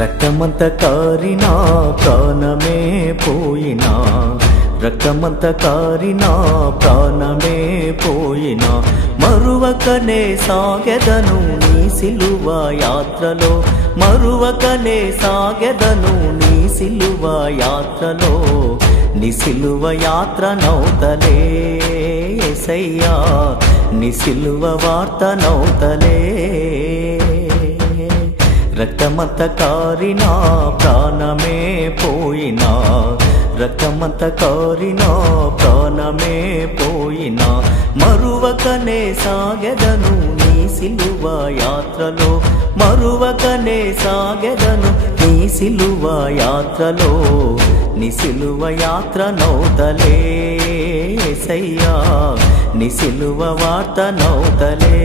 రక్తమంత కారినా ప్రాణమే పోయినా. రక్తమంత కారినా ప్రాణమే పోయినా. మరువకనే సాగెదను నీ సిలువ యాత్రలో. మరువకనే సాగెదను నీ సిలువ యాత్రలో. నీ సిలువ యాత్ర నౌతలే ఎసయ్యా నీ సిలువ వార్త నౌతలే రక్తమంత కారినా ప్రాణమే పోయినా. రక్తమంత కారినా ప్రాణమే పోయినా. మరువకనే సాగెదను నీ సిలువ యాత్రలో. మరువకనే సాగెదను నీ సిలువ యాత్రలో. నీ సిలువ యాత్ర నౌతలే సయ్యా నీ సిలువ వార్త నౌతలే.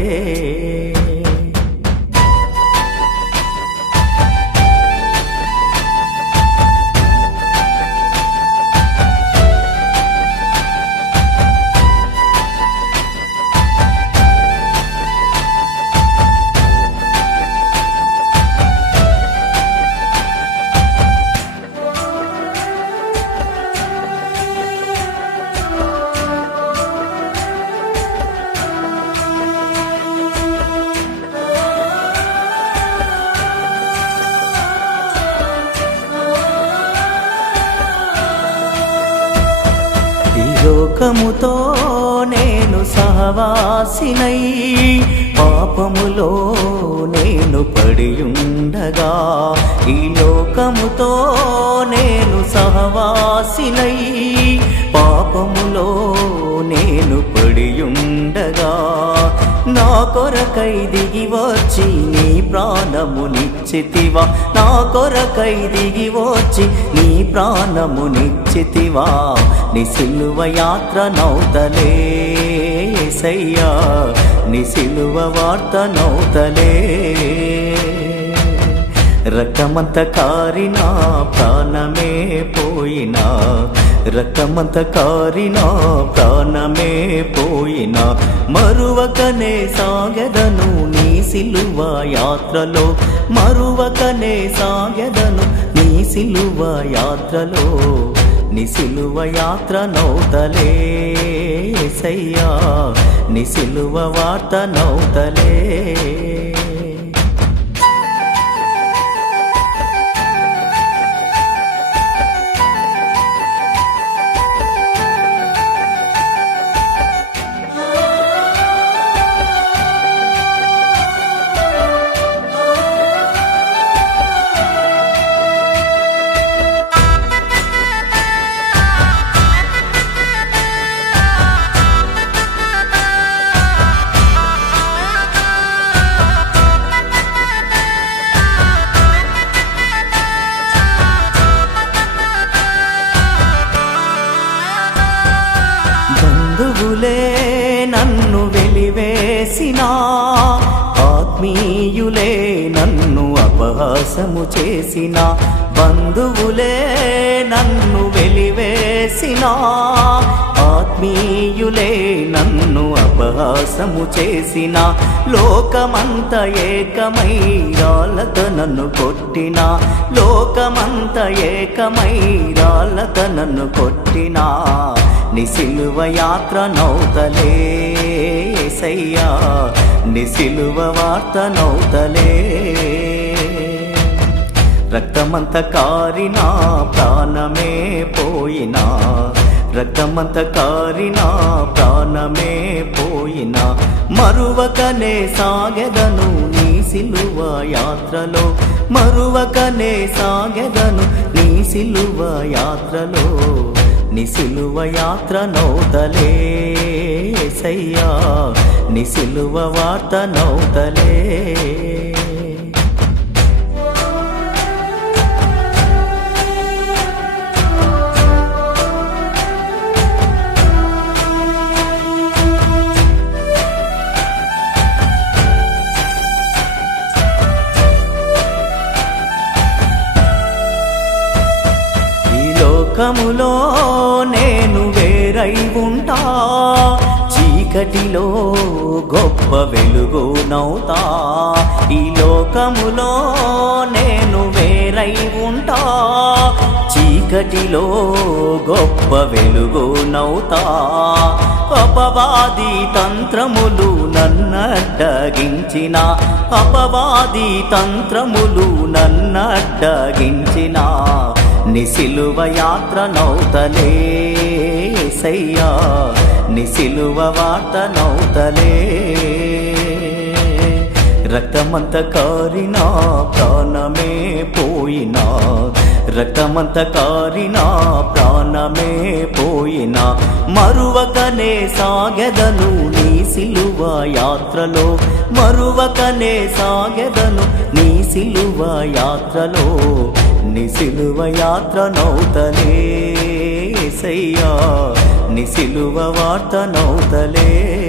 లోకముతో నేను సహవాసినై పాపములో నేను పడియుండగా ఈ లోకముతో నేను సహవాసినై పాపములో నేను పడియుండగా నా కొరకై దిగి వచ్చి నీ ప్రాణమునిచ్చితివా నా కొరకై దిగి వచ్చి నీ ప్రాణమునిచ్చితివా నీ సిలువ యాత్ర నౌతలే సయ్యా నీ సిలువ వార్త నౌతలే. రక్తమంత కారినా ప్రాణమే పోయినా. రక్తమంత కారినా ప్రాణమే పోయినా. మరువకనే సాగదను నీ సిలువ యాత్రలో. మరువకనే సాగదను నీ సిలువ యాత్రలో. నీ యాత్ర నౌతలే సయ్యా. నీ వార్త నౌతలే. ఆత్మీయులే నన్ను వెలివేసిన. ఆత్మీయులే నన్ను అపహాసము చేసిన. బంధువులే నన్ను వెలివేసిన. ఆత్మీయులే నన్ను అపహాసము చేసిన. లోకమంత ఏకమై రాళ్ళతో నన్ను కొట్టిన. లోకమంత ఏకమై రాళ్ళతో నన్ను కొట్టినా. నీ సిలువ యాత్ర నౌతలే సయ్యా నీ సిలువ వార్త నౌతలే. రక్తమంత కారినా ప్రాణమే పోయినా. రక్తమంత కారినా ప్రాణమే పోయినా. మరువకనే సాగెదను నీ సిలువ యాత్రలో. మరువకనే సాగెదను నీ సిలువ యాత్రలో. నీ యాత్ర నౌతలే సయ్యా. నీ వార్త నౌతలే. లోకములో నేను వేరై ఉంటా. చీకటిలో గొప్ప వెలుగు నౌతా. ఈ లోకములో నేను వేరై ఉంటా. చీకటిలో గొప్ప వెలుగు నౌతా. అపవాది తంత్రములు నన్నడ్డగించిన. అపవాది తంత్రములు నన్నడ్డగించినా. నిశిలువ యాత్ర నౌతలే సయ్యా. నిశిలువ వార్త నౌతలే. రక్తమంత కారినా ప్రాణమే పోయినా. రక్తమంత కారినా ప్రాణమే పోయినా. మరువకనే సాగెదను నీ సిలువ యాత్రలో. మరువకనే సాగెదను నీ సిలువ యాత్రలో. నీ సిలువ యాత్ర నౌతలే సయ్యా. నీ సిలువ వార్త నౌతలే.